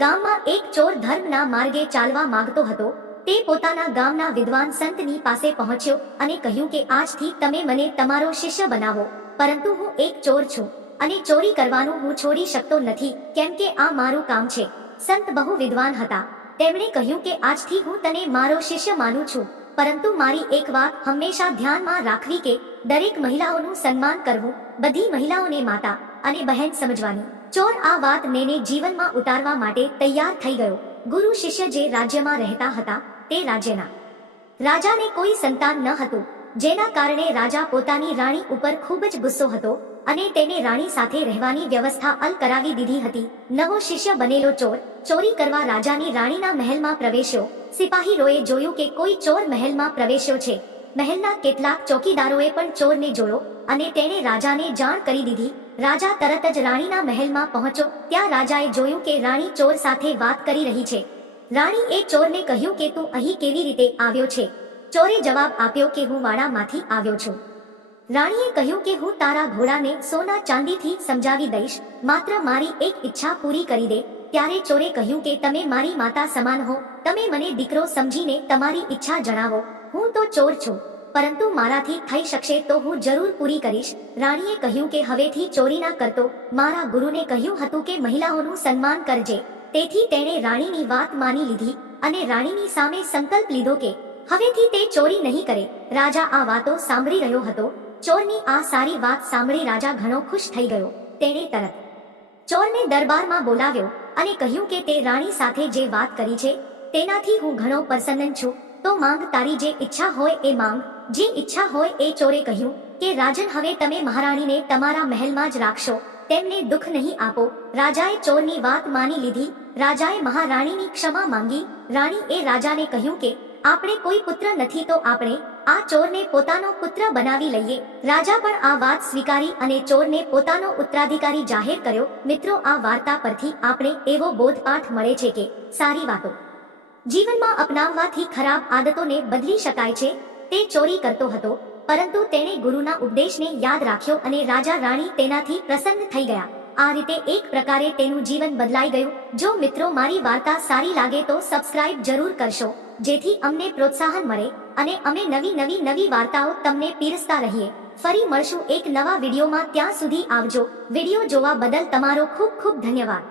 ગામમાં એક ચોર ધર્મના માર્ગે ચાલવા માંગતો હતો. તે પોતાના ગામના વિદ્વાન સંતની પાસે પહોંચ્યો અને કહ્યું કે આજથી તમે મને તમારો શિષ્ય બનાવો. પરંતુ હું એક ચોર છું અને ચોરી કરવાનું હું છોડી શકતો નથી, કેમ કે આ મારું કામ છે. સંત બહુ વિદ્વાન હતા. તેમણે કહ્યું કે આજથી હું તને મારો શિષ્ય માનું છું. પરંતુ મારી એક વાત હંમેશા ધ્યાનમાં રાખવી કે દરેક મહિલાઓનું સન્માન કરવું બધી મહિલાઓને માતા અને બહેન સમજવાની. ચોર આ વાત નેને જીવનમાં ઉતારવા માટે તૈયાર થઈ ગયો. ગુરુ શિષ્ય જે રાજ્યમાં રહેતા હતા, તે રાજ્યના. રાજાને કોઈ સંતાન ન હતું, જેના કારણે રાજા પોતાની રાણી ઉપર ખૂબ જ ગુસ્સો હતો અને તેને રાણી સાથે રહેવાની વ્યવસ્થા અલ કરાવી દીધી હતી. નવો શિષ્ય બનેલો ચોર, ચોરી કરવા રાજાની રાણીના મહેલમાં પ્રવેશ્યો. સિપાહીરોએ જોયું કે કોઈ ચોર મહેલમાં પ્રવેશ્યો છે. મહેલના કેટલાક ચોકીદારોએ પણ ચોરને જોયો અને તેણે રાજાને જાણ કરી દીધી રાજા તરત જ રાણીના મહેલમાં પહોંચ્યો. ત્યાં રાજાએ જોયું કે રાણી ચોર સાથે વાત કરી રહી છે. રાણી એ ચોરને કહ્યું કે તું અહીં કેવી રીતે આવ્યો છે? ચોરે જવાબ આપ્યો કે હું વાડામાંથી આવ્યો છું. રાણીએ કહ્યું કે હું તારા ઘોડાને સોના ચાંદીથી સમજાવી દઈશ. માત્ર મારી એક ઈચ્છા પૂરી કરી દે. ત્યારે ચોરે કહ્યું કે તમે મારી માતા સમાન હો. તમે મને દીકરો સમજીને તમારી ઈચ્છા જણાવો. હું તો ચોર છું. પરંતુ મારાથી થઈ શકશે તો હું જરૂર પૂરી કરીશ. રાણીએ કહ્યું કે હવેથી ચોરી ના કરતો. મારા ગુરુને કહ્યું હતું કે મહિલાઓનું સન્માન કરજે. તેથી તેણે રાણીની વાત માની લીધી અને રાણીની સામે સંકલ્પ લીધો કે હવેથી તે ચોરી નહીં કરે. રાજા આ વાતો સાંભળી રહ્યો હતો. ચોરની આ સારી વાત સાંભળી રાજા ઘણો ખુશ થઈ ગયો. તેણે તરત ચોરને દરબારમાં બોલાવ્યો અને કહ્યું કે તે રાણી સાથે જે વાત કરી છે, તેનાથી હું ઘણો પ્રસન્ન છું. તો માંગ તારી જે ઈચ્છા હોય એ માંગ. જે ઈચ્છા હોય એ ચોરે કહ્યું કે, રાજન, હવે તમે મહારાણીને તમારા મહેલમાં જ રાખશો. તેમને દુઃખ નહીં આપો. રાજાએ ચોરની વાત માની લીધી. રાજાએ મહારાણીની ક્ષમા માંગી. રાણી એ રાજાને કહ્યું કે, આપણે કોઈ પુત્ર નથી તો આપણે આ ચોરને પોતાનો પુત્ર બનાવી લઈએ. રાજા પણ આ વાત સ્વીકારી અને ચોરને પોતાનો ઉત્તરાધિકારી જાહેર કર્યો. મિત્રો, આ વાર્તા પરથી આપણે એવો બોધપાઠ મળે છે કે, સારી વાતો. જીવનમાં અપનાવવાથી ખરાબ આદતોને બદલી શકાય છે, તે ચોરી કરતો હતો, પરંતુ તેણે ગુરુના ઉપદેશને યાદ રાખ્યો અને રાજા રાણી તેનાથી પ્રસન્ન થઈ ગયા. આ રીતે એક પ્રકારે તેનું જીવન બદલાઈ ગયું. જો મિત્રો મારી વાર્તા સારી લાગે તો સબસ્ક્રાઇબ જરૂર કરશો, જેથી અમને પ્રોત્સાહન મળે અને અમે નવી નવી નવી વાર્તાઓ તમને પીરસતા રહીએ. ફરી મળશું એક નવા વિડીયોમાં, ત્યાં સુધી આવજો. વીડિયો જોવા બદલ તમારો ખૂબ ખૂબ ધન્યવાદ.